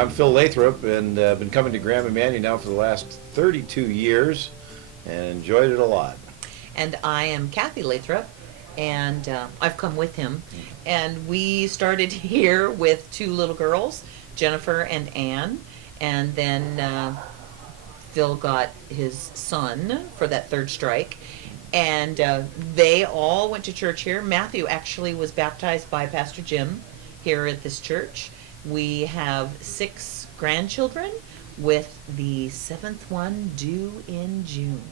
I'm Phil Lathrop, and I've been coming to Graham Emmanuel now for the last 32 years and enjoyed it a lot. And I am Kathy Lathrop, and I've come with him. And we started here with two little girls, Jennifer and Anne, and then Phil got his son for that third strike. And they all went to church here. Matthew actually was baptized by Pastor Jim here at this church. We have 6 grandchildren, with the 7th one due in June.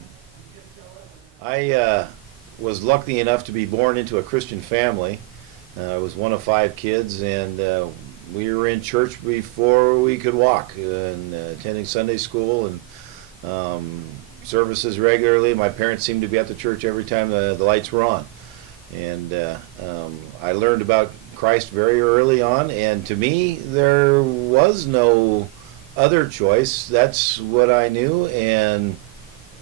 I was lucky enough to be born into a Christian family. I was one of 5 kids, and we were in church before we could walk, and attending Sunday school and services regularly. My parents seemed to be at the church every time the lights were on. And I learned about Christ very early on, and to me there was no other choice. That's what I knew, and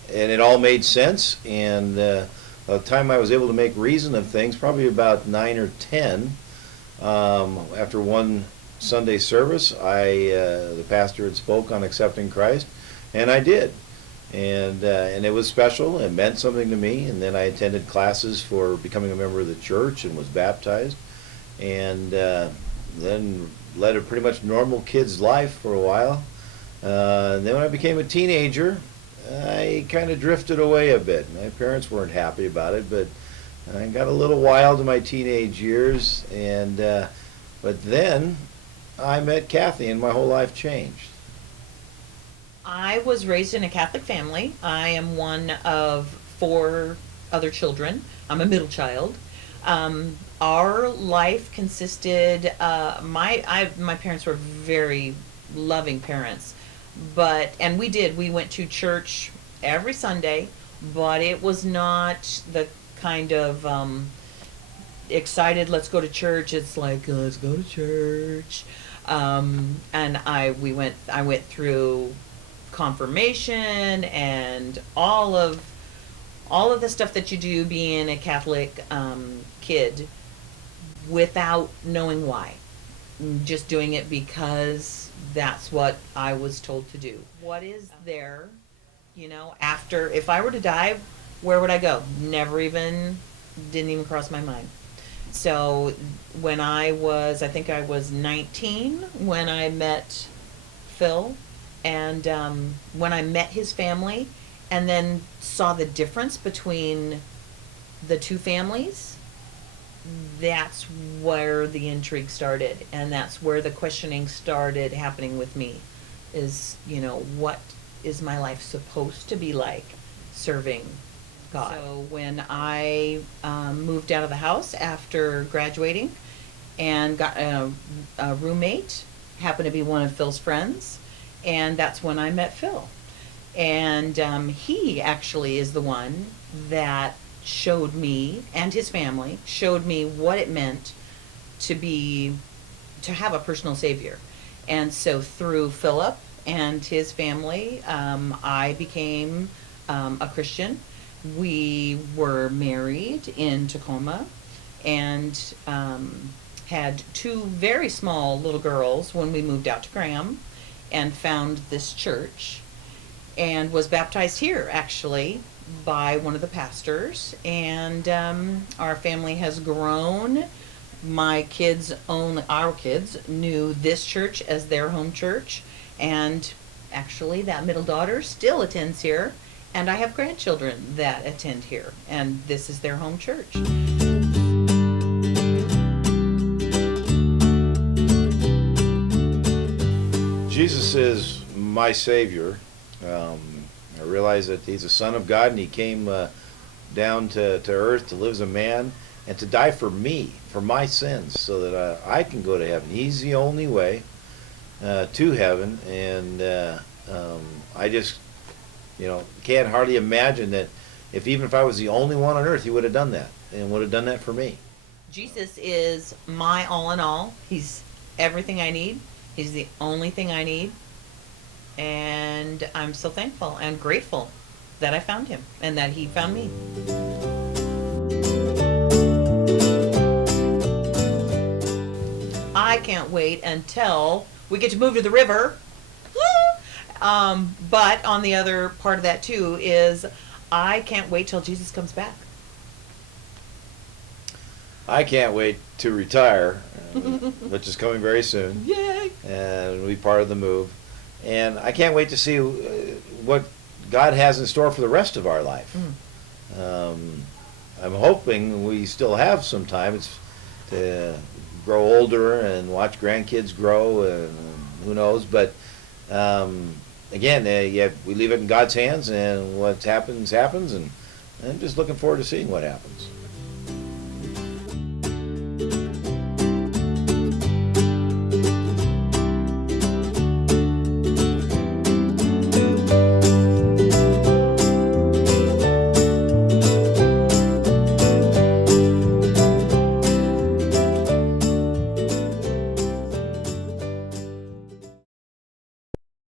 it all made sense. And by the time I was able to make reason of things, probably about 9 or 10, after one Sunday service, the pastor had spoke on accepting Christ, and I did. And it was special. It meant something to me. And then I attended classes for becoming a member of the church and was baptized. And then led a pretty much normal kid's life for a while. And then when I became a teenager, I kind of drifted away a bit. My parents weren't happy about it, but I got a little wild in my teenage years. And but then I met Kathy, and my whole life changed. I was raised in a Catholic family. I am one of 4 other children. I'm a middle child. Our life consisted, my parents were very loving parents, and we went to church every Sunday, but it was not the kind of excited, let's go to church. It's like, let's go to church. And I went through confirmation and all of the stuff that you do being a Catholic kid without knowing why. Just doing it because that's what I was told to do. What is there, after, if I were to die, where would I go? Didn't even cross my mind. So when I think I was 19 when I met Phil. And when I met his family and then saw the difference between the two families, that's where the intrigue started. And that's where the questioning started happening with me is, what is my life supposed to be like serving God? So when I moved out of the house after graduating and got a roommate, happened to be one of Phil's friends, and that's when I met Phil. And he actually is the one that showed me, and his family, showed me what it meant to have a personal Savior. And so through Philip and his family, I became a Christian. We were married in Tacoma and had 2 very small little girls when we moved out to Graham, and found this church and was baptized here actually by one of the pastors. And our family has grown. Our kids knew this church as their home church, and actually that middle daughter still attends here, and I have grandchildren that attend here, and this is their home church. Jesus is my Savior. I realize that He's the Son of God, and He came down to earth to live as a man and to die for me, for my sins, so that I can go to heaven. He's the only way to heaven, and I just can't hardly imagine that even if I was the only one on earth, He would have done that, and would have done that for me. Jesus is my all in all. He's everything I need. He's the only thing I need, and I'm so thankful and grateful that I found Him and that He found me. I can't wait until we get to move to the river. But on the other part of that too is I can't wait till Jesus comes back. I can't wait to retire, which is coming very soon, Yay! and be part of the move. And I can't wait to see what God has in store for the rest of our life. I'm hoping we still have some time to grow older and watch grandkids grow, and who knows. But again, yeah, we leave it in God's hands, and what happens, happens, and I'm just looking forward to seeing what happens.